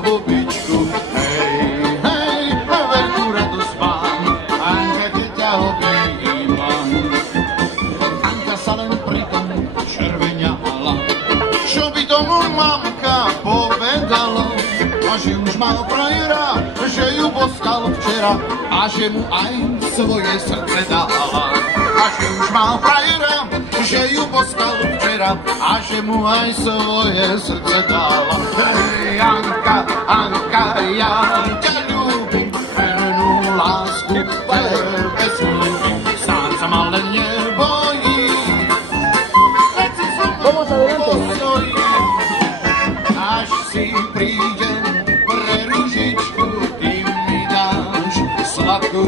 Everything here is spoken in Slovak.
bobičku. Hej, hej, veľkú radosť mám, Anka, keď ťa objímam. Anka sa len pritom červeňala, čo by tomu mamka povedala, a že už mal frajera, že ju boskal včera a že mu aj svoje srdce dala. A že už mal frajera, že ju boskal včera a že mu aj svoje srdce dala. Hej, Anka, Anka, ja ťa ľúbim, vernú lásku, bez ľúbim, sám sa ma len nebojí. Veci som postojí, až si prídem pre ružičku, ty mi dáš sladkú